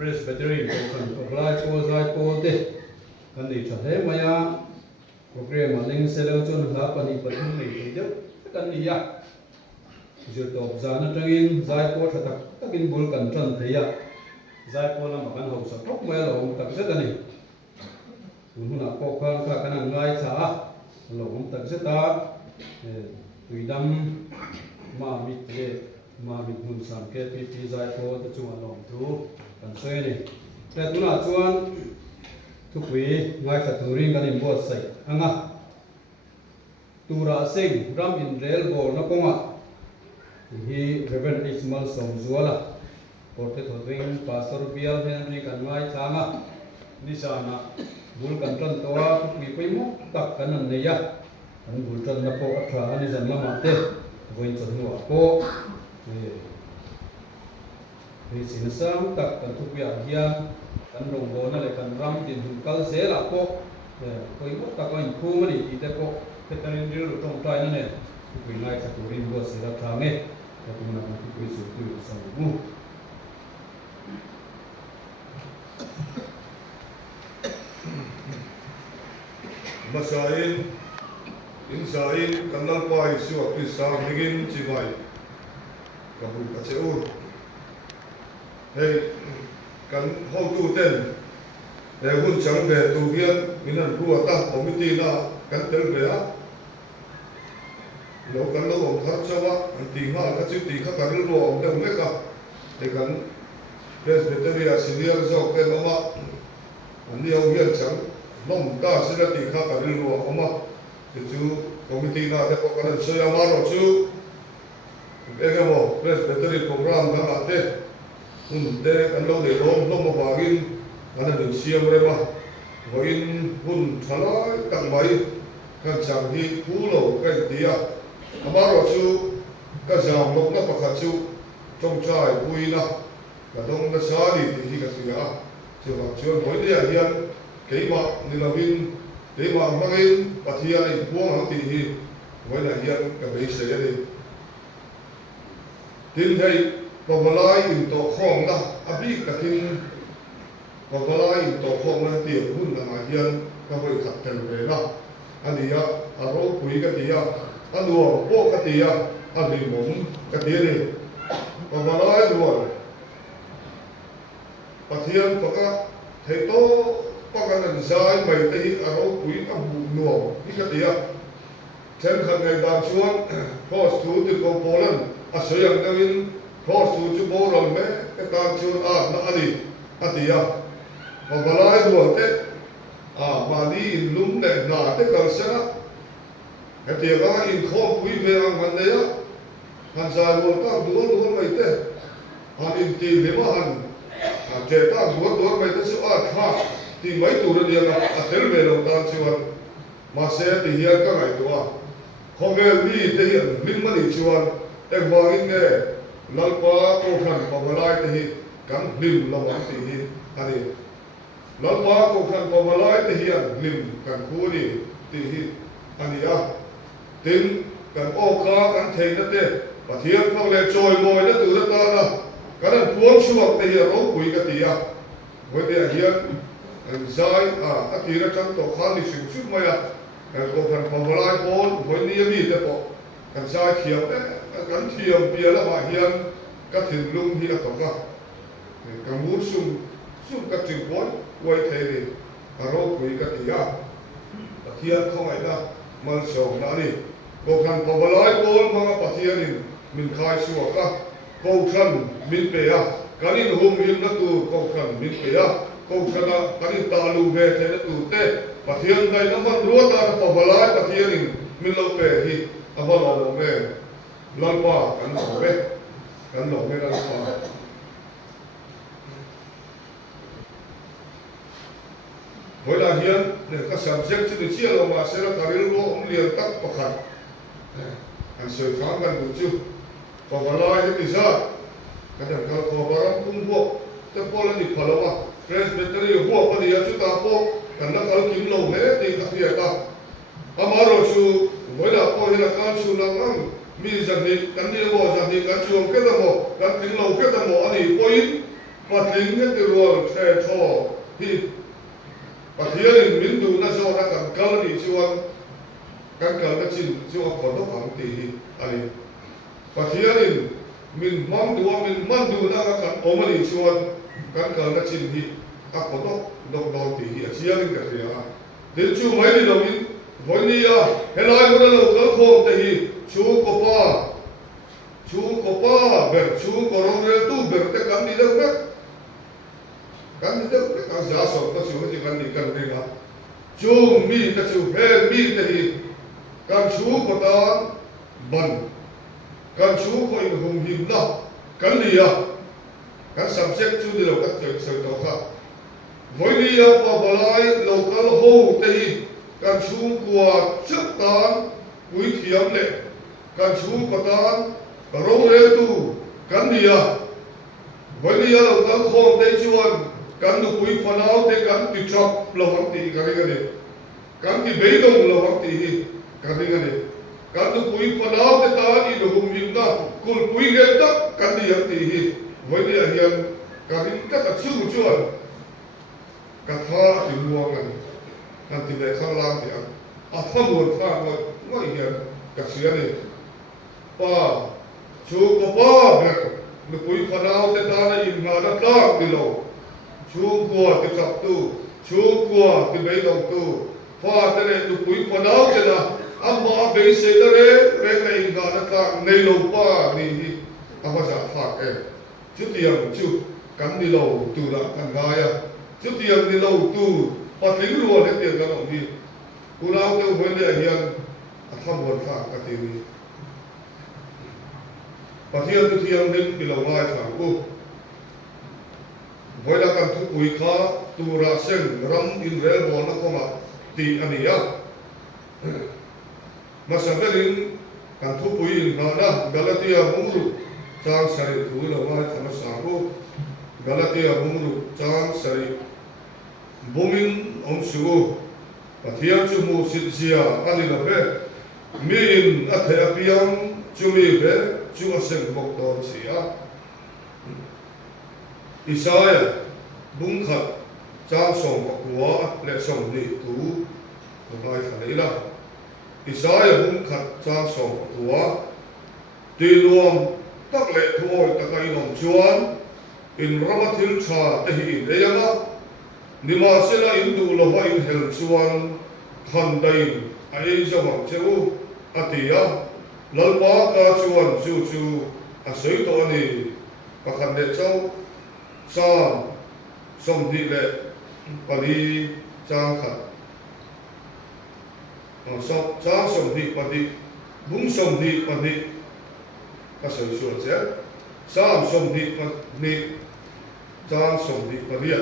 presbytery kan lai ko zai ko te kan ni tha he maya program maling selo chon ha pani pathum nei te de kan ni ya ju top zana tangin zai ko tha tak takin bul kan tran the ya zai ko na ma kan ho sa thok mai lo tak se ta ni huna ko kha kha kan ngai tha lo tak se ta tuidam ma mi te ma mi hun sam ke pi pi zai ko ta chu alom tu kan se ni te tu na chuan thu pui ngai kha turing kan in bo sai anga tura sing ram in rel bol na konga hi reverend ismal som zuala porte thodwing pastor bial henry kan ngai thanga ni sana bul kan tran towa thu pui pui mo tak kan an neya an bul tran na po atha ani jan lama te voin chon nuwa po ni sin sam tak kan thu pia hian kan rong bo na le kan ram tin hun kal se la po koi mo tak kan khu mani ti te po petarin ri ru tong tai na ne pui ngai kha turin bo se la thange ka tu na ku pui su tu sa mu masain insain kanal pai siwa krista nigin chibai kabu kacheu hey kan ho tu ten le hun chang ve tu hian minan ruwa ta committee na kan tel ve a lo kan lo om thar chawa an ti nga ka chu ti kha kan lo om deu me ka le kan presbytery senior zo ke no ma an ni au hian chang nom ta sila ti kha kan lo oma chu committee na te ko kan so ya ma ro chu egamo presbytery program na ate te kan lo le rom lo mo bagin ana du siam re ma voin hun thala tak mai kan chang hi pu lo kai dia amaro chu ka jam lok na pakha chu trong chai pui na ka dong na sa ri ti hi ka sia chu ma chu moi dia hian ke ma ni la bin te ma mangin pathia ni buang ha ti hi moi na hian ka be se ni tin thei Pabalai in to khong na abi kakin pabalai in to khong na ti hun na hian ka hoi khat tel ve na ania aro pui ka tia anuo po ka tia abi mom ka tia ni pabalai ruo pathian to ka thei to pakan an zai mai te aro pui ka bu nuo ni ka tia chen khan ngai da chuan post tu ti ko polan asoyang dawin cross to chu boral me ka ta chu na ali atia ma balai do te mani in lum ne na te kal sana ka te ga in kho pui me ang man ne ya han sa ro ta do mai te han in ti le ma han te ta do mai te chu kha ti mai tu re dia a tel me lo ta chu ma se ti hian ka ngai to a kho ge mi te hian min mani chuan ek ba in ne lalpa ko khan pabalai te hi kan lim lawan te hi ani lalpa ko khan pabalai te hi an lim kan khu ni te hi ani a tin kan o kha kan thei na te pathian khau le choi moi na tu na ta na kan an puan chuak te hi ro pui ka ti a voi te hian an zai a ti ra chang to khan ni sing chu mai a ko khan pabalai pon voi ni mi te po kan zai thiam kan thiam pia la ma hian ka thin lung hi to ka ka mu sum ka ting pon wai the ni aro pui ka ti a pathian khong ai na mal song na ni ko khan pabalai pon ma pathian in min khai su ka ko khan min pe a kanin hum hin na tu ko khan min pe a ko khana kanin ta lu ve the na tu te pathian dai na man ro ta pabalai pathian in min lo pe hi abalo lo me lalpa kan lo me lalpa voi la hian ne ka subject chu chi lo ma se la karil ro om lian tak pakhat an soi khang kan bu chu pabalai he ti sa ka dan ka ko baram kum bo te pola ni phalawa presbytery ho pa ni chu ta po kan na kal kim lo me ti ka pia ta amaro chu voi la po hila kan chu na ngam mi jani kan ni bo jani kan chu ke da mo kan king lo ke da mo ani point But in the world, he but here in Mindu, that's all that can color is one can color the chin, so a photo of the Ali. But here in Min Mandu, Mandu, that can only is one can color the chin, he a photo of the here in the area. Then two mighty of it, Vonia, and I would have local home the he, Chu Copa, but Chu Coronel too, but the candidate. Kan itu kan jasa tak siapa jangan ikan mereka. Jom mi tak siapa mi tadi kan siapa kata ban kan siapa kau ini hum lah kan dia kan subject tu dia lokat saya tahu kan. Boleh dia apa balai lokal ho tadi kan siapa kuat cetan kuit hiam le kan siapa kata orang itu kan dia boleh dia lokal ho tadi cuan kan tu kui fanau te kan tu chop lawang ti kari gane kan ti beidong lawang ti kari gane kan tu kui fanau te ta ni lo hum lim na kul kui ge ta kan ti yang ti hi voi ni ahian kari ka ta chu chuan ka tha ti muang an kan ti le khang lang ti an a tha muan tha ngoi hian ka sia ni pa chu ko pa be nu kui fanau te ta na in ma na ta ti lo chú qua cái chập tu chú qua cái bấy đồng tu pha thế này tu quý quần áo thế nào âm mà bấy xe thế này này ngã nó ta này lâu pa đi âm mà giả phạt em chú tiền chú cắn đi lâu tu đã cắn gai à chú tiền đi lâu tu bắt lính luôn hết tiền cái đồng đi cô nào kêu vấn đề hiện tham buồn phạt cái tiền bắt hiện tu tiền đến bị lâu lai thằng cô voi là kan thu pui kha tu ra sen ram in rel bon na koma ti ania masabelin kan thu pui in na galatia mungru chang sari tu lo wa thama sabu galatia mungru chang sari bomin omsu pathia chu mu sitsia ani la be min athya piang chu mi be chu asen bok ton sia Isaiah bung khát trang song của lệ song ni tu nói thằng ấy là Isaiah bung khát trang song của tùy luồng các lệ thôi ta cái lòng chuan in ramathil cha te hi de yanga nima sela in du lo wa in hel chuan khan dai ai zawang cheu atia lalpa ka chuan chu chu a sei to ani pakhan de chau Sam som di le pali chang khat so chang som di pali bung som di pali ka so so che sam som di pali chang som di pali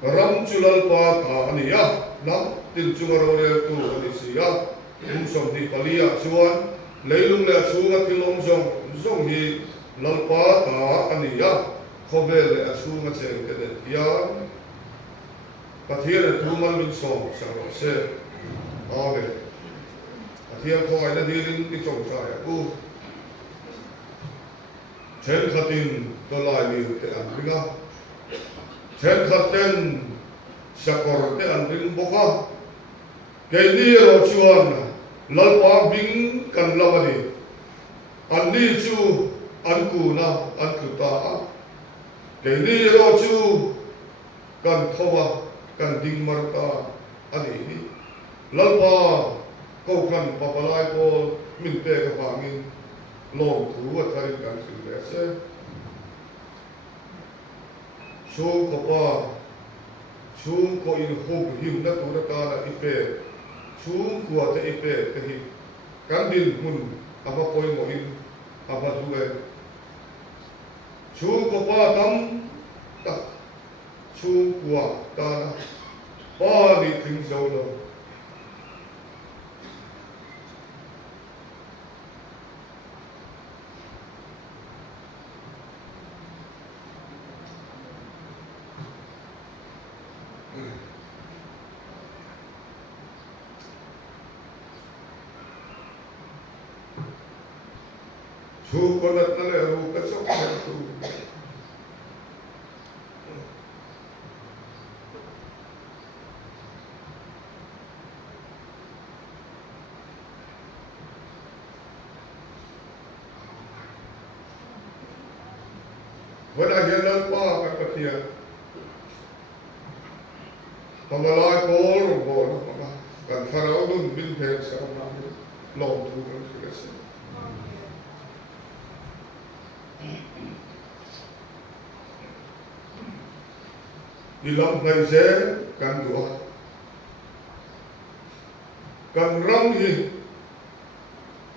ram chulal pa ta ani ya nam tin chungaro le tu ani si ya bung som di pali ya chuan leilung le chunga thilom zong hi lalpa ta ani ya Khobel le asu ma cheng te de ya pathia tu man min so sa ro se ave pathia ko ai na dilin ki chong cha ya u chen khatin to lai mi te an ringa chen khaten sakor te an ring boka ke ni ro chuan lal pa bing kan lamani an ni chu an ku na an ku ta cái này rồi chú cần thua cần đinh mar ta anh ấy lần ba câu khăn papalai po mình pe cái hàng mình lòng thú và thay cần sự lẽ sẽ chú có ba chú có in hộp hiểm đất tu đất ta là ipe chú của thế ipe cái hi cần đinh mun apa poi mo in apa tuwe chú có ba tâm tak chú của ta ba đi thình dâu đâu chú có đất nó là ru cái sốc này tu When I hear that part, I can hear. Pamalai Paul or Paul, and Pharaoh bin Pence, long to the lesson. Di lam play xe kan đua kan rong hi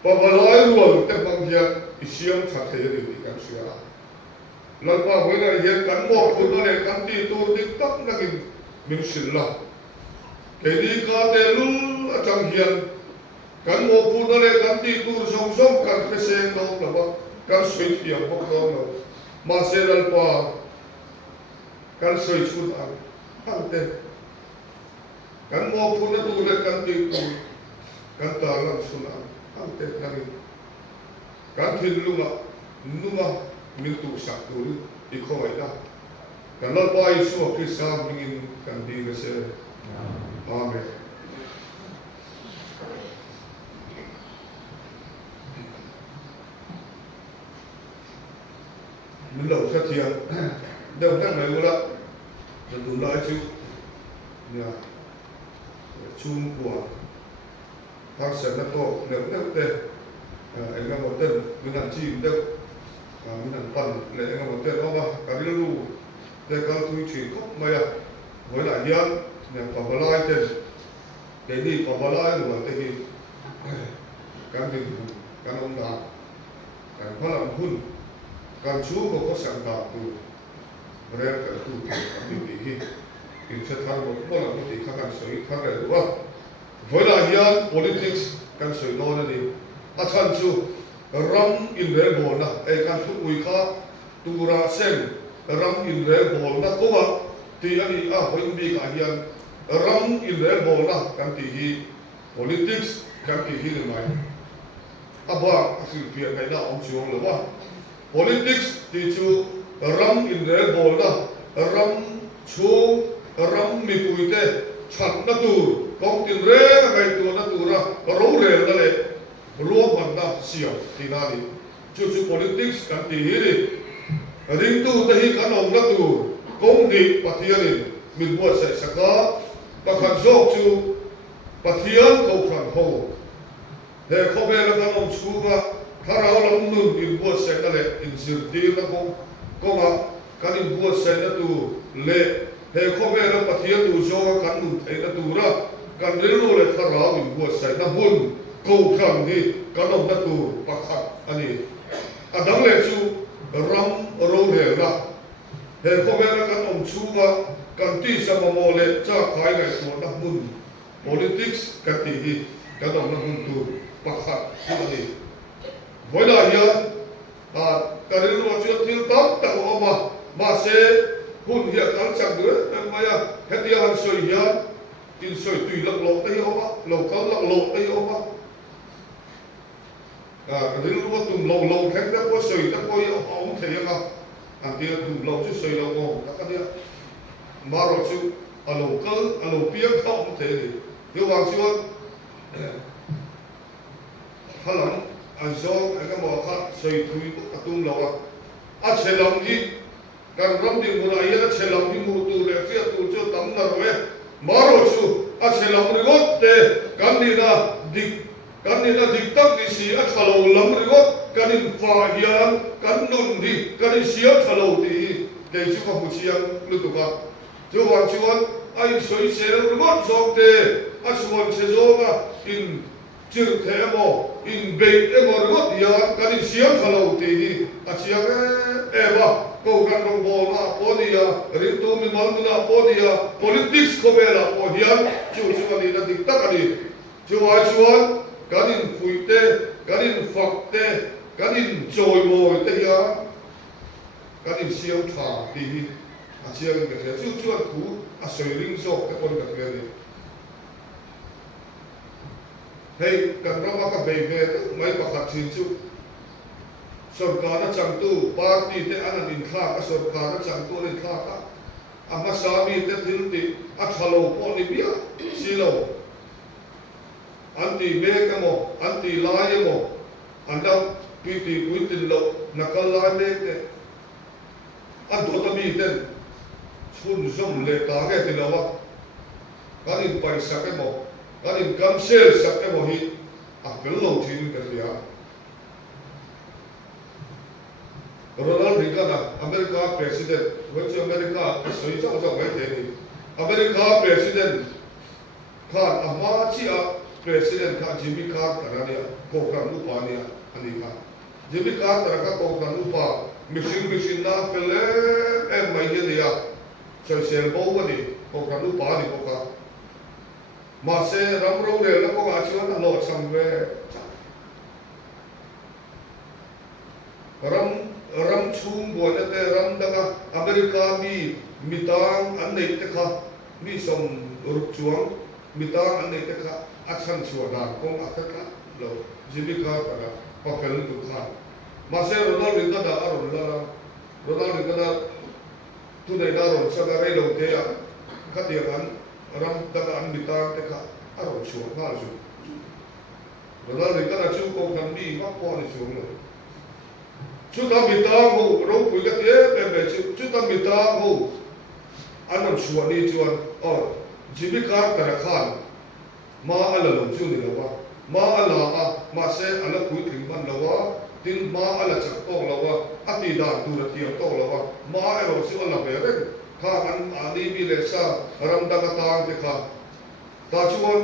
pabalai ruang te bang hian isiam tha thei ri kan sia lan pa hoi na hian kan mo khu na le kan ti tu dik tak na kin min sil la ke ni ka te lu a chang hian kan mo khu na le kan ti tu song song kan pe se no la ba kan sui thiam bok no ma se lan pa kan soi chut an ante kan mo pun na tu le kan ti tu kan ta lan sun an ante nani kan thin lunga min tu sak tu I khoi da kan lo pai su ki sa mingin kan di le se amen min lo sa thiam đâu các người mua lợn rồi tụi lợi chịu nhà chung của thang sơn nó to nếu tê anh em một tên mình làm chi đâu mình làm phần để anh em một tên đó mà cả đi lu để các tôi chuyển khóc mày à với lại nhân nhà phòng bà lai tên để đi phòng bà lai rồi thì các đình các ông đạo các phát làm hun các chú có sáng tạo từ Mereka itu kami ini setan bola itu kan soi kan ada Volahian politics kan soi no ni asan chu ram in re bona kan tu uika tura sem ram in re bona ko ba ti ani hoi bi ka hian ram in re bona kan ti hi politics kan ti hi mai aba asil pia kai na om chuang lo wa politics ti chu ram in re bol da ram chu ram mi puite chan na tu kong tin re kai tu na tu ra ro le da le ro ban da sia ti na ni chu politics kan ti hi ri ring tu ta hi kan om na tu kong di pathian min bo sai saka pa khan jok chu pathian ko khan ho he kho be la kan om chu ga tharau lam nun in bo sai na le in sir ti na ko Koma kani buat saya tu le he kome na pathian tu so kan nu thei na tu ra kan relu le tharau in buat saya na bun ko kham ni kanom na tu pakhat ani adang le chu ram ro le ra he kome na kan om chu ga kan ti sa mo le cha khai ga so na bun politics ka ti hi kanom na bun tu pakhat ani voila ya Kali lu macam tu tak apa masa pun dia kan cakap namanya hatian soya, tin soy tu lak lok tadi apa, lokal lak lok tadi apa. Kali lu macam lok kan dah kau soy tak kau yang orang thaya kan, nanti tu lok tu soy lok kau tak dia. Maru tu lokal piang kau orang thaya. Dia wangsuan halang. Azong agak makan saya tui atung lawa. Acelam di kan ram di mulai acelam di mutu lefiat tu jo tam narwe. Maru su acelam rigot te kan ni na diktak di si acelau lam rigot kan in fahian kan nun di kan in siap acelau di keju kamucian lutuka. Jo wangsuan ai soi serang rigot zong te asuan sezonga in chữ thế mo in beit emo got ya kan siam thalo ti ni achia eba ko kan ro bol na podia ritu mi mal na podia politics ko mela podia chu ni na dik tak ani chu wa chuan kan in fuite kan in fakte kan in joy mo te ya kan in siam tha ti ni achia ke chu ku a soi ring so te kon ka ni Hei, kan rama ka bebe mai pakhat thin chu sarkar na changtu party te anan in kha ka sarkar na changtu in kha ka ama sami te thil ti a thalo po ni bia silo anti me ka mo anti lai mo anda pi ti lo nakal lai me te anh đốt tao mi tên chun zoom lệ ta cái tiền đâu á cái gì phải sạc cái mỏ cái gì cam sale sạc cái mỏ hi cái lâu thì cái gì à Ronald Reagan America president với America soi trong trong mấy thế này America president Khan Amachi president Khan Jimmy Carter này cố gắng upa này anh đi Jimmy Carter các cố gắng upa mission na phê em mấy cái gì à soi xem bố cái gì cố gắng upa này cố gắng mà sẽ ram râu này là cố gắng chịu ăn lót xong về ram chung buồn thế ram daga America mi tang anh này thế khác mi som rục chuang mi tang anh này thế khác action chuan đàn công ác thế lâu Jimmy Carter và phải lên tụ khác mà sẽ Ronald Reagan đã rồi là Ronald Reagan tu này đã rồi sao cái đầu thế à các địa phương ram daga anh mi tang thế khác rồi chuan nào rồi Ronald Reagan đã chịu công làm mi mắc qua đi chuan rồi chúng ta bị ta hồ râu quý cái thế về chúng ta bị ta hồ anh làm chuột đi chuột Jimmy Carter Khan mà anh là làm chuột này đâu mà anh là mà sẽ anh là quý thỉnh văn đâu tin mà anh là chắc tông đâu anh đi đàn tu là thiệp tông đâu mà anh làm chuột anh là về đấy Khan anh đi bị lệ sa ram đăng tang thế Khan ta chuột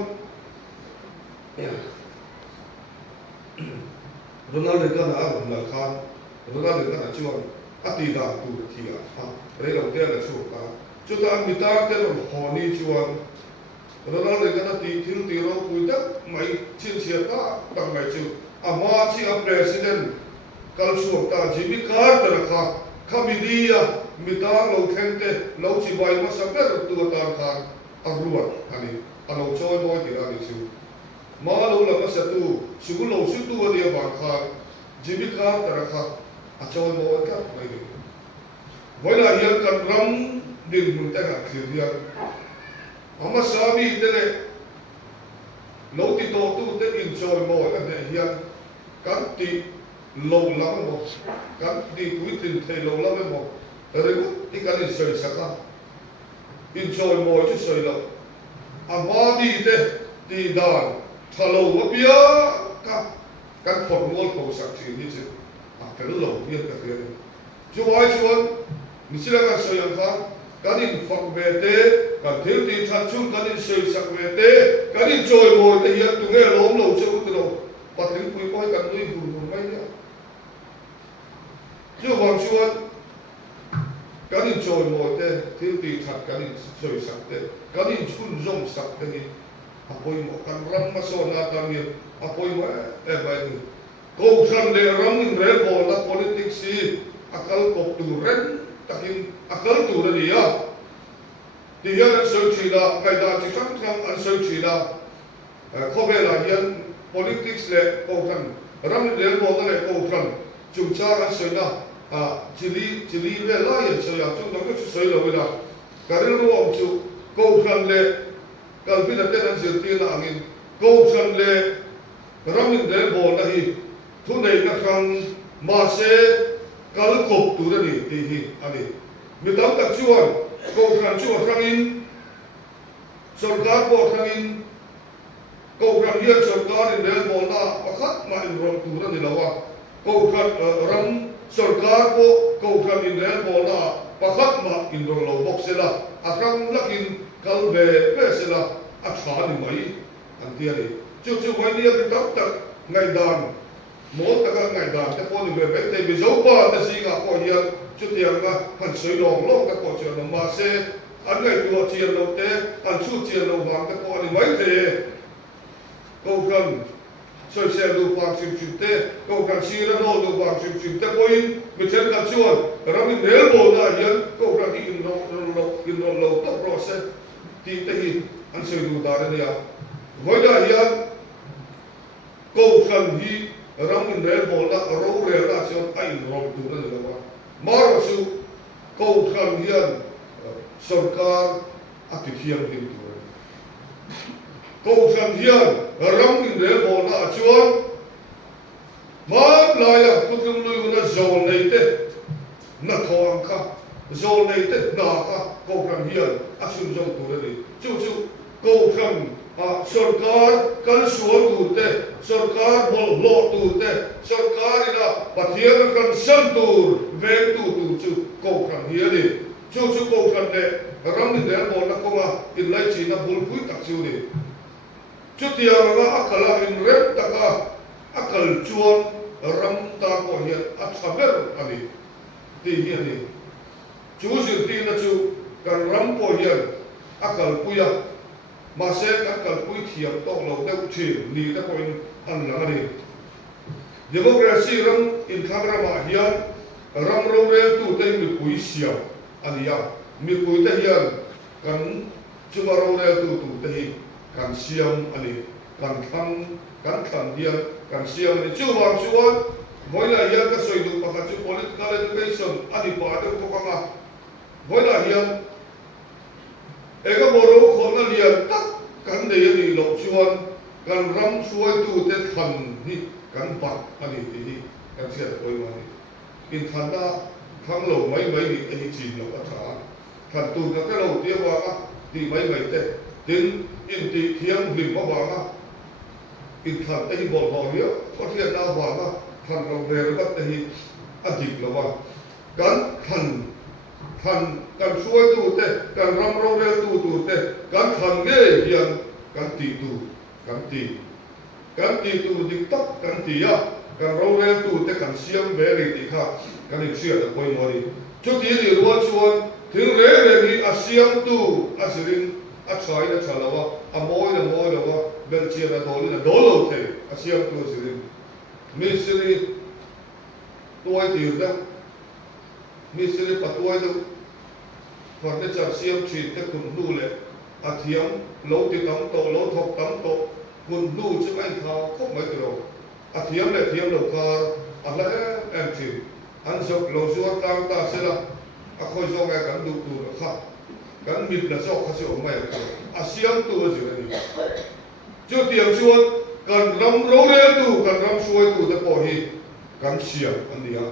Ronald Reagan là Khan Ronald Reagan là chuột ati da tu thia đấy đầu tiên là chuột ta chúng ta người ta cái là họ đi chuột Ronald Reagan là thiếu rồi cuối đất mấy chiến sĩ ta bằng mấy chữ mà chỉ president kalau chuột ta Jimmy Carter là khác Kamidia người ta lâu khen thế lâu chỉ vài mà sắp tới tu ta khác ruột anh lâu chơi mỗi thì là đi chuột mà lâu là mà sẽ tu sự lâu sự tu ở địa bàn khác Jimmy Carter là khác chơi mỗi cái này với là hiện cần ram đình mình ta gặp chuyện gì mà sao bị thế này lâu thì tôi tu thế enjoy mỗi cái này hiện cắn thì lâu lắm rồi cắn thì cuối tình thì lâu lắm rồi rồi thì cái này sợi sắc à enjoy mỗi chút sợi lâu mà đi thế thì đàn thà lâu mà bia các phần ngôn khẩu sắc chỉ như thế cái lâu biết cái gì chú ai chuan mình sẽ là cái sợi yang khác cái gì phật về thế cái thiếu thì thật chung cái gì sợi sắc về thế cái gì trôi mồi thì hiện tụi nghe lốm lâu chưa có đâu và tiếng quý coi cái nuôi buồn mấy nhá chú hoàng chuan cái gì trôi mồi thế thiếu thì thật cái gì sợi sắc thế cái gì chun rong sắc thế gì apoi một cái ram mà so na cái gì apoi mà em vậy câu chuyện để ram in rel bol na politics si akal kop tu ren takin akal tu ra dia thì hiện anh soi chỉ là ngày nào chỉ khám anh soi chỉ là có vẻ là hiện politics lệ câu chuyện ram in rel bol này câu chuyện chúng ta anh soi na chỉ lý về lại hiện soi à chúng ta có soi là vậy đó cái đó là ông chủ câu chuyện lệ cái việc là tên anh soi tiền là anh câu chuyện lệ ram in rel bol này thu này các thằng mà sẽ kalau kop tu tadi ini ani minta tak cuan kau kan cuan kangin sarkar ko kangin kau kan dia sarkar in del bolna pakat ma in rom tu tadi lawa kau kan ram sarkar ko kau kan in del bolna pakat ma in rom lawa boxela akang lakin kalbe pesela athani mai antiari chu mai dia tak ngai dan mỗi cái ngày đàn cái con người biết thì bị giấu qua cái gì cả coi hiện chút tiền cả hẳn sới lòng lắm cái con chuyện mà xe anh ngày tua tiền đầu té anh chút tiền đầu vàng cái con thì mấy thế câu cần soi xe đầu vàng chìm té câu cần xì ra đầu vàng chìm té coi mình xem cần chuồn rồi mình nếu bộ là hiện câu cần đi in lâu tóc rồi xe thì anh soi đầu ta đây à với là hiện câu cần hi ram in rel bol na ro rel na sion ai rom tu na lawa maro su câu khăn hiền sarkar atithiam hin tu câu khăn hiền ram in rel bol na chuan ma la ya tu kum lui na zon nei te na thong kha zol nei te na ka ko ram hian a sun jong tu re chu ko ram a sarkar kan sual tu te sarkar bol lo tu te sarkar ina pathian kan san tur ve tu chu ko ram hian ni chu ko ram ne ram ni der bol na ko ma in lai chi na bul pui tak chu ni chu tia ma akala in ret taka akal chuan ram ta ko hian a thaber ani ti hian ni chu zir ti na chu kan ram ko hian akal puya ma se akal pui thiam to lo deuh thi ni ta ko in an lang ani democracy ram in khamra ma hian ram ro re tu te mi pui siam ani ya mi pui te hian kan chu ro re tu te hi kan siam ani kan thang hian kan siam ni chu wang chuan voila hian ka soi du pakhat chu political education ani pa de ko ka voila hian eka moro khona lian tak kan de ni lo chuan kan ram suai tu te than hi kan bat ani ti hi kan sia koi ma ni in than da thang lo mai ni hi chin lo ka tha than tu na ka lo ti wa ka ti mai te tin in ti thiam lim ma wa ka in than te hi bol ho ria ko thian na wa ka than lo re ka te hi adik lo wa kan kan suai tu te kan ram ro re tu te kan than ge hian kan ti tu dik tak kan ti ya kan ro re tu te kan siam ve ri ti kha kan in sia da koi mo ni chu ti ri ruan chuan thil re ni a siam tu a sirin a chai na chalawa a moi lo wa bel chia na do lo the a siam tu sirin mi siri tuai ti da mi siri patuai da furniture siam chi te kun lu le a thiam lo ti tam to lo thok tam to kun lu chu ai thao khop mai ti ro a thiam lo kar a la em chi an sok lo zuat tang ta se la a khoi zo ga kan du tu lo kha kan mit la sok kha se o mai a siam tu ji ni chu tiam chuan kan ram ro re tu kan ram suai tu te po hi kan siam an dia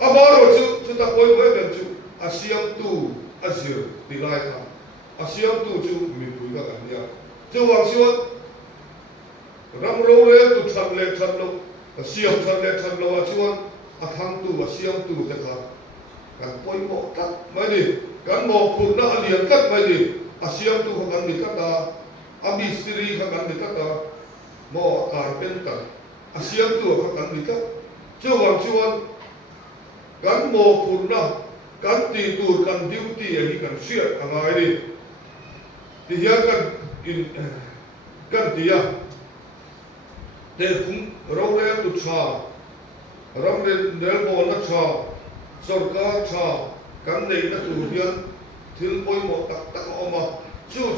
a ba ro chu ta koi mai ben chu a siam tu azir di lai tha a siam tu chu mi pui ka kan ya chu wang chuan ram ro re tu chan lo a siam chan lo a chuan a thang tu a siam tu te kha kan poi mo tak mai ni kan mo phun na a lian tak mai ni a siam tu kan ni ka ta a mistri kan ni ka ta mo carpenter a siam tu kan ni ka chu wang chuan kan mo phun na kan ti tur kan duty hi kan share angai ni ti hian kan in kan tia te khum ro re tu cha ram re nel bo na cha sarkar cha kan nei na tu hian thil poi mo tak oma chu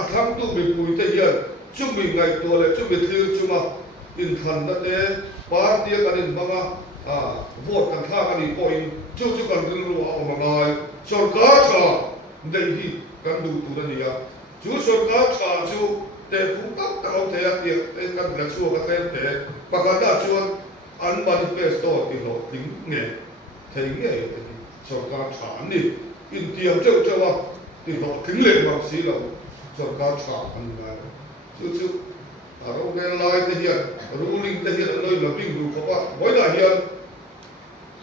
a tham tu mi pui te hian chu mi ngai to le chu mi thil chu ma in than na te party kan in manga vote kan tha kan ni point chu kan rin ru a ma ngai sarkar cha dei hi kan du tu da ni ya chu sarkar cha chu te khum tak au te ya ti te kan la chu ka te pakada chuan an manifesto ti lo ting nge thei nge sarkar cha ni in tiam chau wa ti lo ting le ma si lo sarkar cha an ngai chu a ro ge lai te hian ruling te hian loi la ping ru ko pa moi la hian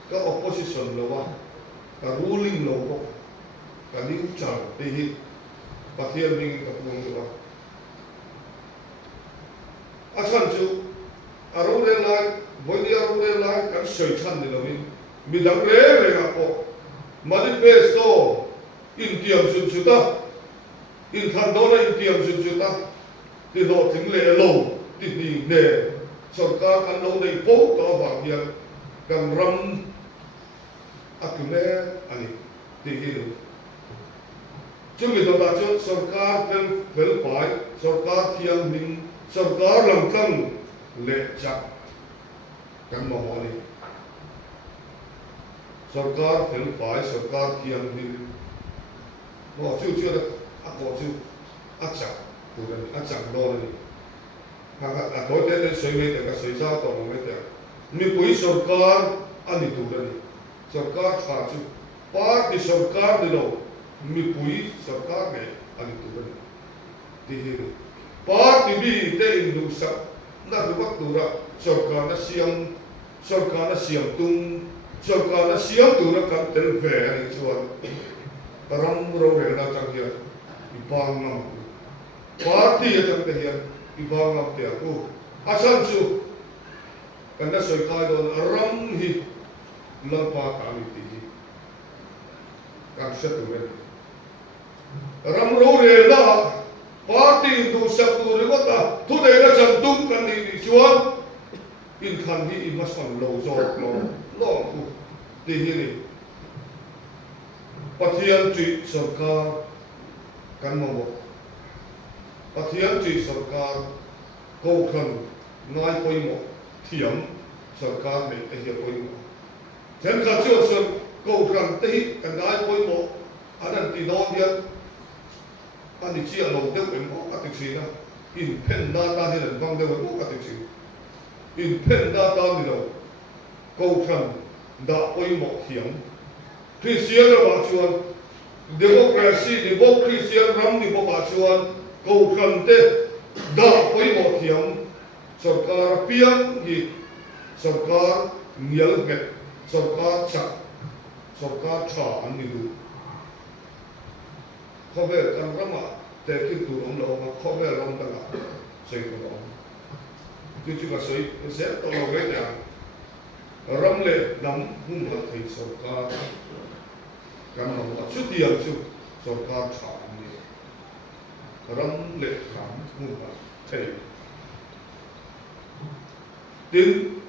ka opposition lo wa ka ruling lo ko ka ni char te hi pathian ning ka pung lo wa a chan chu a ro re lai moi ni a ro re lai kan soi chan ni lo mi dang re ga ko manifesto in tiam sun chu ta in than do la in tiam sun chu ta ti lo ting le lo ti ni ne sarkar kan lo nei po to ba hian kan ram akune ani ti hi lo chu mi to ta chu sarkar fel pai sarkar thiam ning sarkar lam tlang le cha kan mo ho ni sarkar fel pai sarkar thiam ning mo chu da a ko chu a cha tu da a cha lo ni ha a to te soi me te ka soi sa to me te mi pui sarkar ani tu da ni sarkar cha chu party sarkar di lo mi pui sarkar ne ani tu ban ti hi party bi te indu sak na du bak tu ra sarkar na siam tung sarkar na siam tu ra kan tel ve ani chuan ram ro re na chang hian ibang nam party ya chang te hian ibang nam te aku asan chu kan na soi kai don ram hi lang pa ka mi ti hi kan sha tu re ram ro re la party tu sak tu re ko ta tu de na chang tung kan ni chuan in khan hi i mas man lo zo lo ku ti hi ni pathian chi sarkar kan mo pathian chi sarkar ko khan ngai poi mo thiam sarkar ne te hi poi mo chen kha chu sar ko khan te hi kan ngai poi mo anan ti no hian ani chi a lo te pen mo ka ti chi na in pen da ta hi len bang de mo ka ti chi in pen da ta ni lo ko khan da poi mo thiam Christian ba chuan democracy Christian ram ni ba chuan ko khan te da poi mo thiam sarkar piang hi sarkar ngial get sarkar cha an ni du khobe kan rama te ki tu rom lo ma khobe rom ta ga sei ko rom chu ga sei se to lo ge ya ram le nam hum ha thai sarkar kan ma chu tiang chu sarkar cha an ni ram le nam hum ha thai tin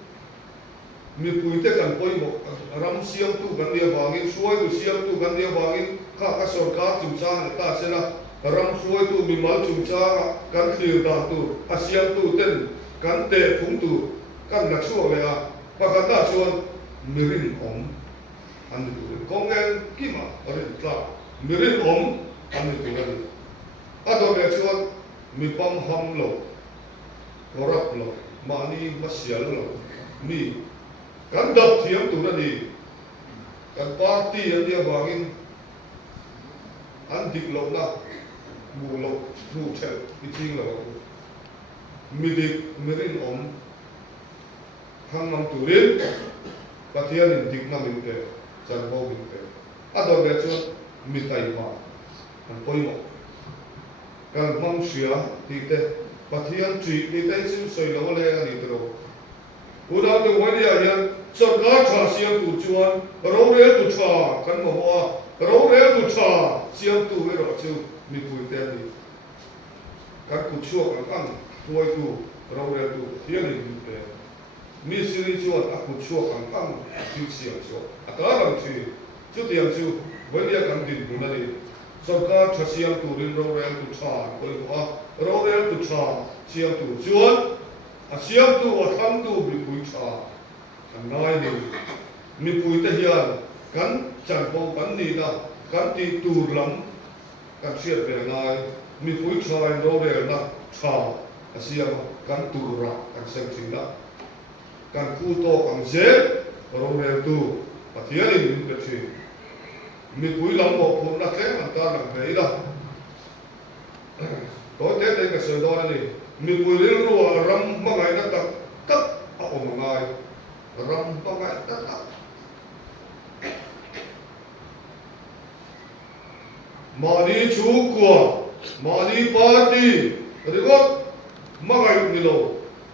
mi pui te kan poi mo ram siam tu kan dia bangin suai tu siam tu kan dia bangin ka sarkar chu cha ta se na ram suai tu mi mal chu cha kan clear da tu a siam tu ten kan te phung tu kan na chu le a pa kan da chuan mi rin om an tu kong en ki ma rin tla mi rin om an tu le a do le chuan mi pam ham lo korap lo mani masial lo mi kan dap thiam tu na ni kan party an dia bangin an dik lo na mu lo mu chel ti ting lo mi dik mi rin om hang nam tu rin pathian in dik na min te chan bo min te ador be chu mi tai ma an poi mo kan mang sia ti te pathian chi ti te sim soi lo le ani tro uda tu wa dia hian sarkar cha siam tu chuan ro re tu cha kan mo wa ro re tu cha siam tu ve ro chu mi pui te ni kan ku chuak an ang tuai tu ro re tu hian ni te mi siri chuan a ku chuak an ang ti siam chu a ta ram chi chu tiam chu wa dia kan din bu na ni sarkar cha siam tu rin ro re tu cha ko wa ro re tu cha siam tu chuan a siam tu a tham tu mi pui cha kan nai ni mi pui te hian kan chan bo kan ni na kan ti tu lam kan siat ve ngai mi pui cha ro re na cha a siam kan tu ra kan sem chin na kan khu to kan je ro re tu pathian in pe chi mi pui lam mo phu na tle man ta na ve la to te ka se do ni mi pui ri ru ram ma ngai na tak tak a om ngai ram pa ngai tak tak mani chu kwa mani party rigot ma ngai ni lo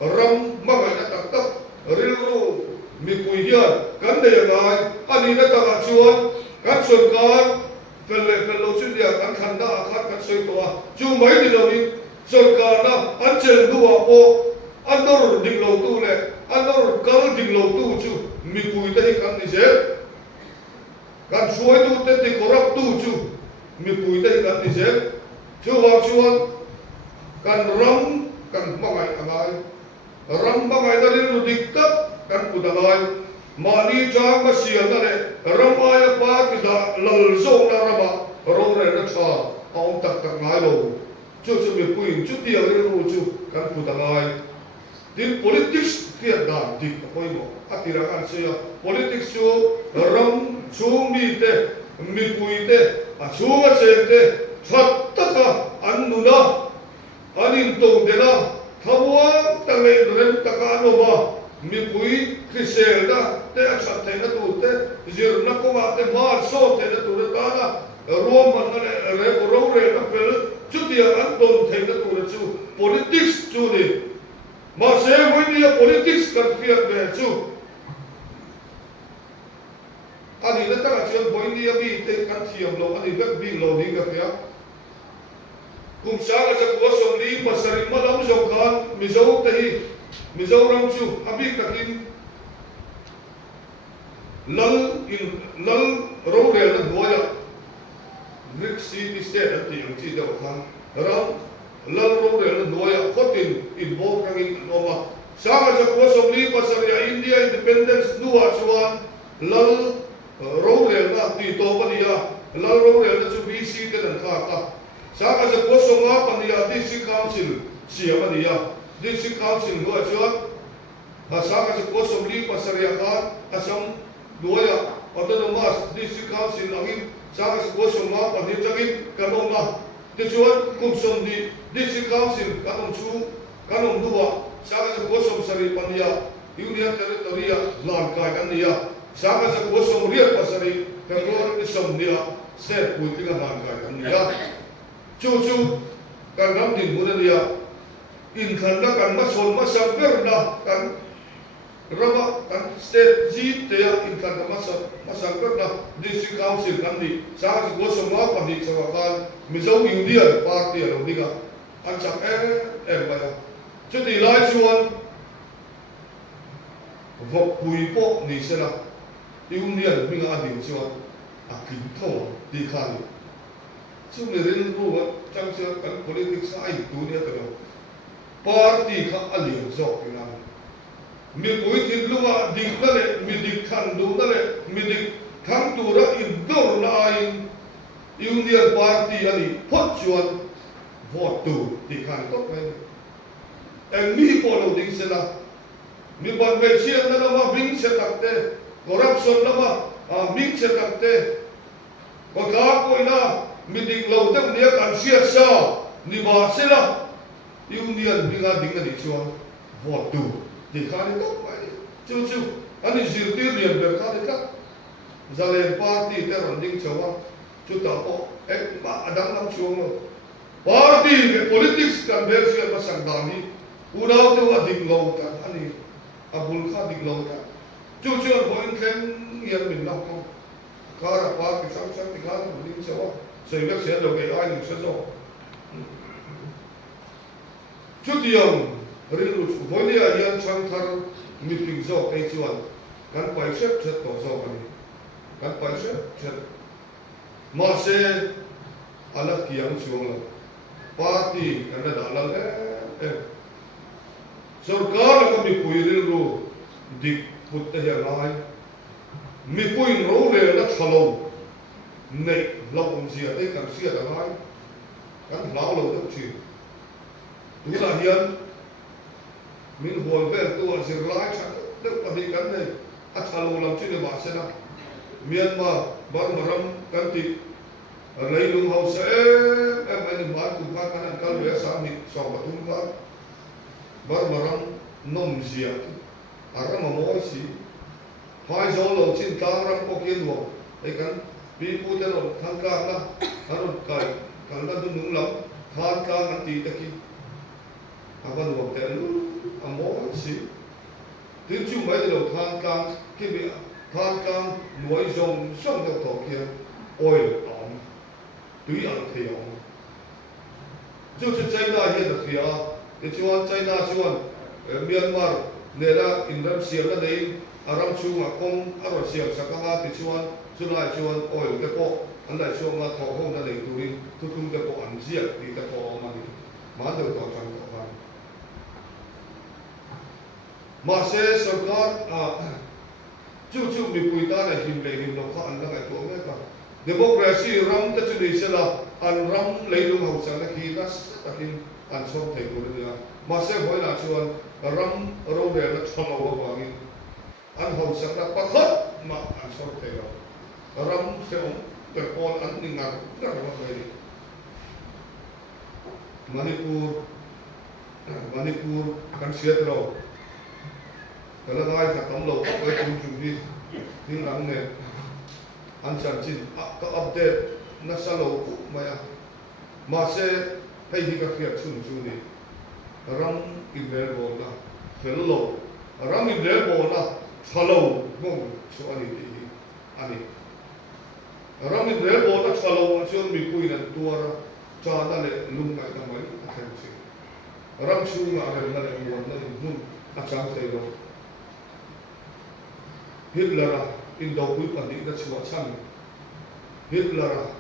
ram ma ngai na tak tak ri ru mi pui hian kan de ngai ani na ta ga chuan kan sarkar fellow chu dia kan khan da khat kan soi to chu mai ni lo ni sarkar na an chen du a po andor ding lo tu le andor kal ding lo tu chu mi pui te kan ni je kan suai tu te ti korap tu chu mi pui te kan ni je chu wa chuan kan ram kan ma ngai angai ram ma ngai da rin lu dik tap kan pu da ngai mani chang ma sian na le ram ai pa ki da lal zo na rama ro re na cha ong tak tak ngai lo chu chu mi pui chu ti ri lu chu kan pu da ngai tin politics kia đàn thịt của tôi một các thị trường ăn xưa politics chú ram chú mi te mi pui te chú cái xe te thật tất cả ăn nụ đó ăn in tông thế đó tháo tăng lên rồi tất cả ăn mà mi pui khi xe đó te chặt thế nó tụt te giờ nó có mà te mà số thế nó tụt ta đó Rome mà nó rồi nó phải chút tiền ăn tông thế nó tụt chú politics chú đi mà sẽ với đi politics cần phiền về chú anh ấy tất cả chuyện với đi bị thế cần thiềm lâu anh ấy rất bị lâu đi gặp nhau cùng sáng là sẽ có sống đi mà sẽ mà lắm dòng khan mi dâu tây mi dâu ram chú anh bị cả kim lal râu rèn là đuôi à Greek city state là tiền chỉ đầu khan ram lal râu rèn là đuôi à có tiền in bộ cái in mà sáng là sẽ có sống đi mà sẽ India independence đua chuan lal râu rèn là tùy tổ bên đi à lal râu rèn là chú BC cái đằng khác sáng là sẽ có sống á bên đi à district council xia bên đi à district council đua chuan sáng là sẽ có sống đi mà sẽ khan asam đuôi à autonomous district council là in sáng là sẽ có sống á bên đi chắc in cái đông là thì chuan cùng sống đi district council cái đông chú cái đông đua sáng là sẽ có sống sari bên đi à union territory à làm cái bên đi à sáng là sẽ có sống riêng bên sari cái đó đi sống đi à sẽ bùi cái làm cái bên đi à chú cái nắm đỉnh bùi đi à in khăn đó cái mắt son mắt sáng cái đó cái Rama kan state jeep te in kan masang kat na district council kan di sa ko semua pandi sawakan mizo Indian party ro diga an chak ba chuti lai chuan vok pui po ni sela Indian mi nga di chuan a kin tho di khan chu le rin ru chang se kan politics ai tu ne ta party kha ali zo ki na mi pui thit lunga dik na le mi dik khan du na le mi dik thang tu ra in dor na ai Union party ani phot chuan vote tu dik khan tot mai en mi po lo ding sela mi ban ve chian na ma bing se takte corruption na ma bing se takte ko ka ko ina mi dik lo tak ne kan sia sa ni ba sela Union binga ding ani chuan vote tu thì khai tốt vậy chú anh ấy dự tiêu liền được khai tất giờ lên party theo ổn định châu Âu chú tạo bộ em mà đang nằm xuống rồi party về politics cần biết chuyện mà sang đàn đi u đâu tôi là định lâu cả anh ấy abul khai định lâu cả chú anh có những khen yên mình đâu không khai là party sáng thì khai ổn định châu Âu rồi biết sẽ được cái ai được sẽ rồi chú tiền rin với đi à yên sang thar meeting zo cái chuan kan pai xếp chết tổ zo cái kan pai xếp chết mà se alak kiang chuang la party kan da lang sarkar la mi pui rin ru dik put te ya lai mi pui ro le la thalo nei lo om sia te kan sia da lai kan lao lo da chi tu la hian mình hồi về tôi sẽ lái chắc đức và đi cắn này ăn thalo làm chuyện để bảo xe nào Myanmar bán mà ram cắn thịt lấy lương hậu sẽ em anh bán cùng các anh ăn vé sáng thịt sò và thun các bán mà ram nôm diệt ram mà mỗi gì hai số lầu trên tang ram có kiên luộc đấy cắn bị phụ thế rồi thang ca na anh cài cắn ra tôi nướng lắm than ca ăn thịt kia anh luộc thế luôn mỗi xí tiếng chung mấy đầu than cang khi bị than cang nuôi rồng xong đầu thổ kia ôi ỏng tùy ăn thì ỏng chú China hiện được kia thì chuan China chuan Myanmar nè là Indam xiêm là đấy Aram chu mà công Aram xiêm sắc ha thì chuan lại chuan ôi cái bộ anh lại chuan là thổ không là đấy tùy thu cái bộ ăn giết thì cái bộ mà được tỏ trong tỏ văn mà sẽ sarkar chú mi pui ta này him lo kha an la to me ka democracy ram ta chu ni se la an ram lấy lung hậu sang la khi ta takin an som thei ko le mà sẽ hỏi là chuan ram ro de la chalo wa wangi an ho sak la pakhat ma an sor te ram se om te pon an ni ngar ka wa mai Manipur kan siat ro kalau ngai ka tam lo ka chung chung di hin lang ne an chan chin ka update na salo maya ma se hei hi ka khiat chun chu ni ram email bo na fel lo ram email bo na chalo mong chu ani ti ani ram email bo na chalo chu mi pui na tuara cha na le lung mai na mai a khen chi ram chu ma a na le mo na nun a chang thei lo Hitler in do pui pa di na chua chan Hitler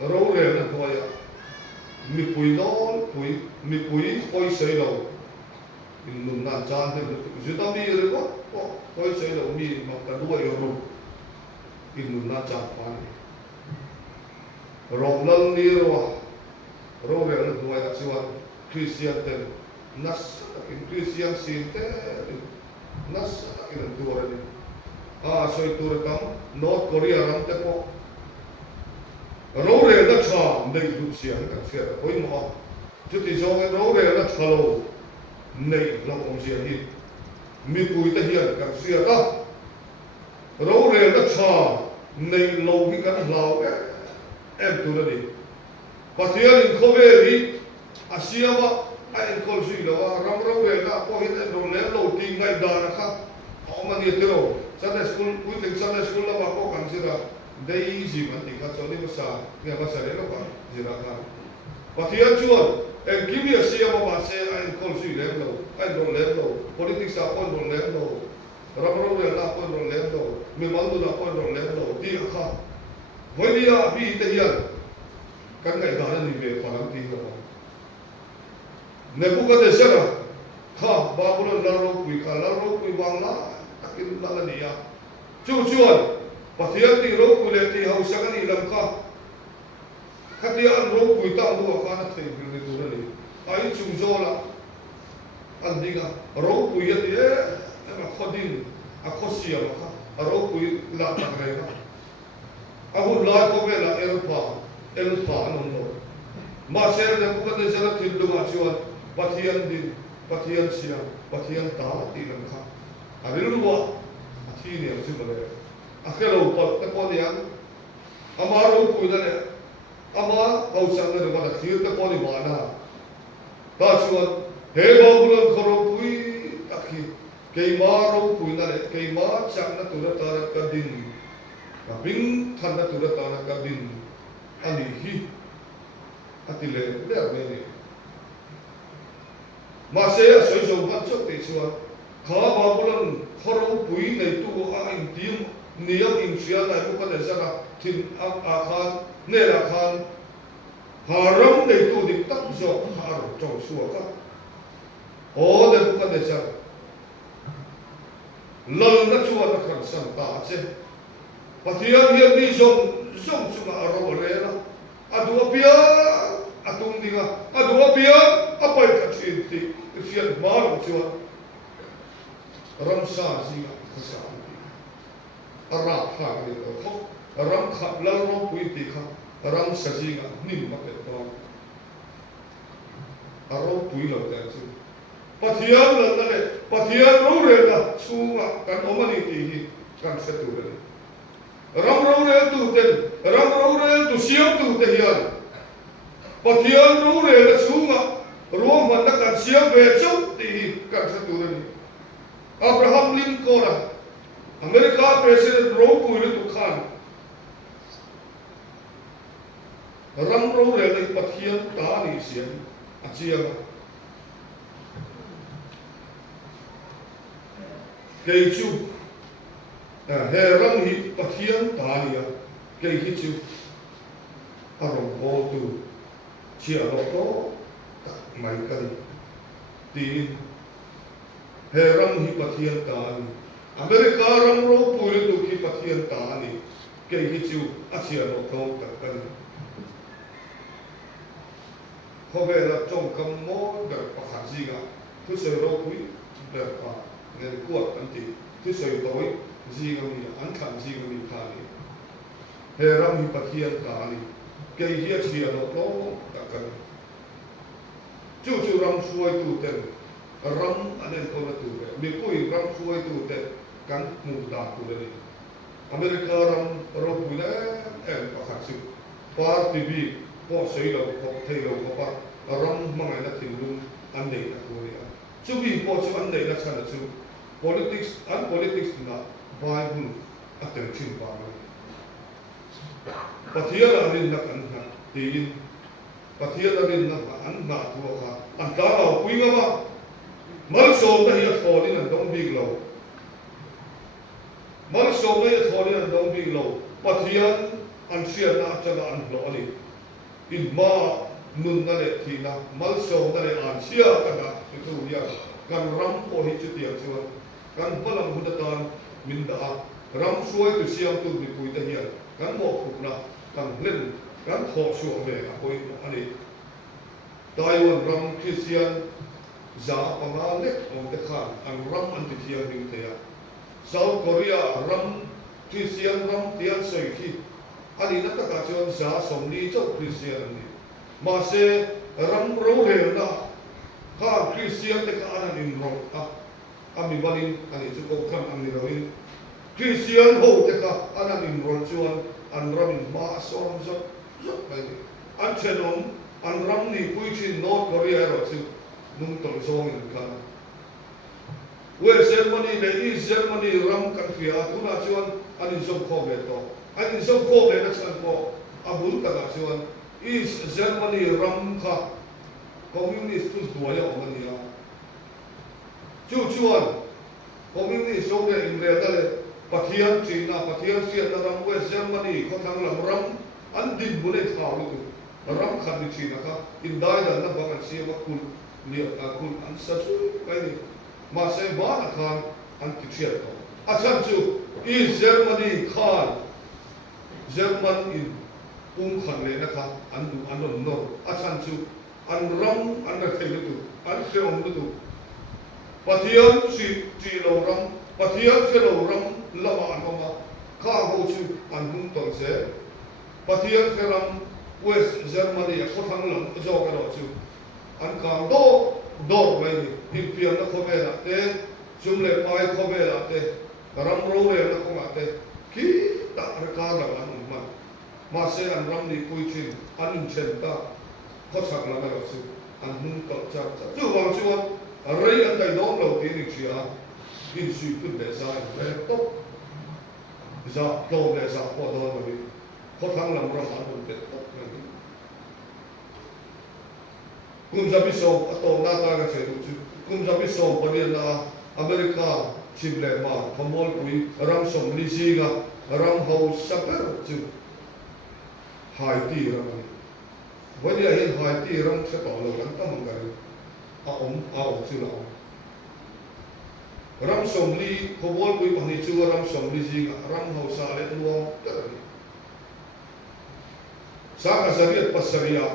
ro re na toya mi pui non mi pui koi sei lo in nun na chan de ju ta mi re ko koi sei lo mi ma ka duai ro in nun na chan pa ni rom lang ni ro re na toya chua Christian te nas in Christian sin te nas in do re soi tur kam North Korea ram te ko ro re na cha nei du siang ka sia koi mo chu ti so ro re na cha lo nei lo om sia hi mi pui te hian ka sia ta ro re na cha nei lo hi kan lao em tu ra ni pathian in khove ri asia ba ai kol sui lo ram ro re na ko hi te ro le lo ti ngai da na kha oma ni te ro Sunday school, we think Sunday school la ko kan sira dei ji man ti kha choni masa ne ba sa le lo kan jira kan pathian chuan en kimi asia ba se ai kol sui le lo ai do le lo politics a kon do le lo ram le la kon do le lo mi mal do la kon do le lo ti kha voi dia bi te hian kan ngai da ni ve pa lam ti lo ne bu ka de sera kha ba bu la ro kui ka la ro kui wang la in la ni ya chu chuan pathian ti ro ku le ti hau sakani lam kha khatia an ro ku ta ru ka na thei bil ni tu ni ai chu zo la an dinga ro ku ya ti ma khodin a khosia ma kha ro ku la ta re ka a hu la ko ve la el pa no no ma se le ku ka de jara thil du ma chuan pathian din pathian sia pathian ta ti lam kha Arilua, athini ang sibale. Akelo pot te poni ang amaro pui na le. Ama hausang na naman akhir te poni mana. Tasuan he babulan koro pui akhir. Kay maro pui na le. Kay ma chang na tura tarak ka din. Kabing than na tura tarak ka din. Anihi atile le armeni. Masaya soy so batchok te chuan. Kha babulan khoro pui nei tu a in tim niam in sia na ku ka ne sa tin a khan ne la khan haram nei tu dik tak zo har chong su ka o de ku ka ne sa lal na chu na khan san ta che pathian hian ni zong zong chu ma ro le na adu pia atung dinga adu pia apai ka chin ti sian ma ro chu ram sa ji ka sa ara ha ni ko ram kha la ro pui ti kha ram sa ji ga ni ma pe to aro pui lo ta chu pathian la le pathian ro re da chu ga kan o ma ni ti hi kan se tu re ram ro re tu ten ram ro re tu siam tu te hian pathian ro re la chu ga ro ma na kan siam ve chu ti hi kan se tu re Abraham Lincoln, America President Ro Pui Khan, Ram Ro Re Pathian Ta Ni Sian, Achiama, Kei Chu, He Ram Hi Pathian Ta Ni, Kei Hi Chu, Arom Bo Tu, Chia Lo To, Mai Kari, Ti. He ram hi pathian ta ni America ram ro puri tu ki pathian ta ni ke hi chu asia no thong tak kan kho ve la chong kam mo da pa kha ji ga ทุเสโรคุยแบบว่าเงินกวดอันที่ทุเสโรยจีก็มีอันขันจีก็มีทานีเฮรัมมีปะเทียนตานีเกยเฮียเชียโลโลตะกันจู่ๆรำช่วยตูเต็มรำอันนั้นคนละตัวเลยมีคุยรำช่วยตูเต็มกันมุดาตัวเลยอเมริการำรบคุยแล้วประกาศสิปาร์ตี้บีพอเสียเราพอเทเราพอปารำมังไงนักถิ่นรุ่งอันเดียนักตัวเนี่ยจู่บีพอสิอันเดียนักชาติจู่ politics อัน politics นะ Bible อัตเตอร์ชินบาร์ปะเทียร์อันนี้นักอันนักตีนปะเทียร์อันนี้นักอันนักตัวข้าอันตาเราคุยกันว่ามัลโซมได้ยังพอนี่นั่นต้องบิกเรามัลโซมได้ยังพอนี่นั่นต้องบิกเราปะเทียร์อันเสียน่าจะอันหล่อนี่อินมานุนนั่นแหละทีนะมัลโซมนั่นแหละอันเสียกันนะที่ตัวอย่างการรำโอหิจุดเดียวส่วนการพลังพุทธตานมินดารำช่วยตัวเสียงตัวมีคุยแต่เฮียการหมอกขุกนะการเล่นการทอช่วงเมฆคุยอันนี้ไต้หวันรำคริสเตียนจะประมาณเล็กองค์เด็กข้าอันรำอันที่เทียนดิ่งเทียเซาท์เกาหลีรำคริสเตียนรำเทียนใส่ขี้อันนี้นักการชนจะสมนีเจ้าคริสเตียนนี่มาเสรำรู้เห็นนะข้าคริสเตียนแต่ข้าอันนี้รำอามีวันนี้อันนี้จะโกงคำอันนี้เราเองคริสเตียนโหแต่ข้าอันนี้รำชวนอันรำมาสอนจบไปอันเช่นนั้นอันรำนี่คุยชินนอร์ทเกาหลีเราสินุ่งตรงซองอีกครั้งเวสเซอร์มันนี่เลยอีเซอร์มันนี่รำกันเขียทุน่าชวนอันนี้ส่งข้อเบ็ดต่ออันนี้ส่งข้อเบ็ดนักสันพออาบุญกันนักชวนอีเซอร์มันนี่รำค่ะคอมมิวนิสต์ทุนตัวอย่างมันนี่จู่ชวนคอมมิวนิสต์ส่งเรื่องอินเดียนั่นเลยปะเทียนจีนนะปะเทียนเสียนะรำเวสเซอร์มันนี่เขาทางหลังรำอันดินบุญได้ข่าวเลยรำขันดิจีนะครับอินได้แล้วนะบางอันเสียว่าคุณเนี่ยคุณอันสัตย์ไปนี่มาเสบ้านอาคารอันที่เชียร์ต่ออาจารย์จู่อีเยอรมนีคานเยอรมันอินอุ้มขันเลยนะครับอันดูอันนั้นนออาจารย์จู่อันรำอันนั้นเทลุตุอันเชื่อมตุปะเทียนจีโลรำปะเทียนเชโลรำละมันออกมาข้าหูจู่อันมุ่งต่อเสียปะเทียนเชรำเวสเยอรมนีเขาทางหลังจะเอากระโดดจู่อันกลางโตดอกไว้นี่เพียงนักขบเวลาเตะจุ่มเล็บไปขบเวลาเตะรำรู้เรื่องนักขบเตะคิดตาระการละอันมันมาเสียอันรำนี่คุยชินอันเช่นตาเขาสักละไม่รู้สิอันมุ่งต่อจากจู่บางส่วนอะไรอันใดน้องเราที่นี่เชียร์กินสุดเดือดใจเลยตบจะโตเลยจะพอโดนเลยเขาทั้งลำรำอันมันเตะตบเลยคุณจะพิสูจน์ตัวหน้าตากันเสียดูสิคุณจะพิสูจน์ประเด็นอเมริกาชิมเลมาขโมยคุยรำส่งลิซิกรำเฮาสักเปอร์จิไฮตีรำนี่วันนี้เห็นไฮตีรำเสต่อเลยกันตั้งมันกันเอาสิเรารำส่งลีขโมยคุยวันนี้ชื่อรำส่งลิซิกรำเฮาซาเลนวงกันนี่สักการะปัสสาวะ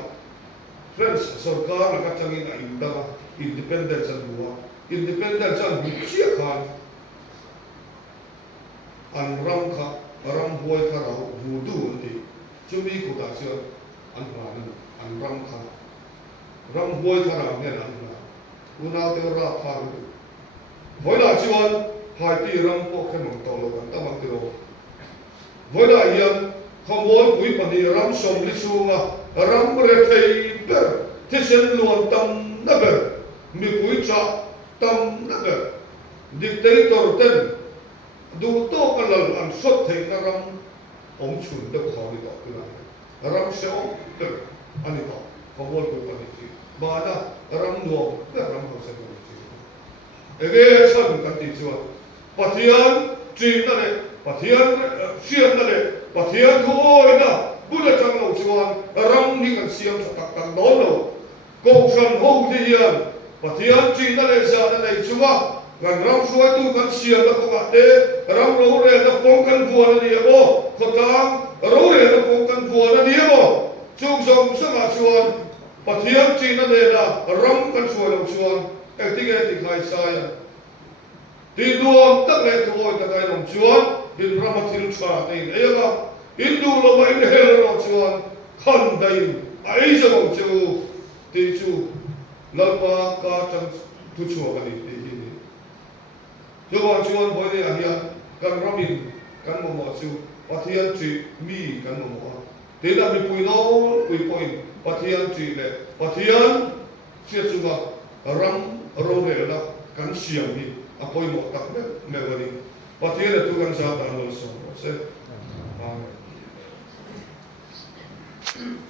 Friends, सरकार लगा चंगी ना इंदा इंडिपेंडेंस हुआ इंडिपेंडेंस मुझे खान अनरम का अरम हुए का राव वुडू अंती चुमी कुदा से अनरान अनरम का रम हुए का राव ने अनरा उना ते रा फार वोला जीवन हाइटी रम को के मंगतो लोगन ता मंगतो वोला यन खमोल कुई पनी रम सोमली सुंगा रम रेथे ber tisen luon tam na ber mi kui cha tam na ber dictator ten du to kalal an sot thei na ram om chun de khaw ni to na ram se om ber ani to khawol ko pani chi ba na ram no na ram ho se ko chi ege san kan ti chuan pathian chi na le pathian sian na le pathian thoi na Buddha chẳng lâu chuan răng ni kan siam tak tak đó đâu câu chuyện hậu thì hiền và thiên chỉ là để giờ này chúng ta gần răng suối tu kan siam là không phải thế răng lâu để nó phong kan vua là gì bộ thật là lâu để nó phong kan vua là gì bộ chung sống sang à chuan và thiên chỉ là để là răng kan suối lâu chuan cái khai sai thì đuông tất lệ thôi ta cái đồng chuan in ramathil cha tin ấy là Hindu lo mai ne hel ro chuan khan dai ai zo chu ti chu lalpa ka chang tu chu ka ni ti hi cho ba chuan boi ne ahia kan ramin kan mo chu pathian chi mi kan mo te da mi pui no pui point pathian chi le pathian chia chu ba ram ro le da kan siam ni apoi mo tak me me wani pathian tu kan sa ta lo so se amen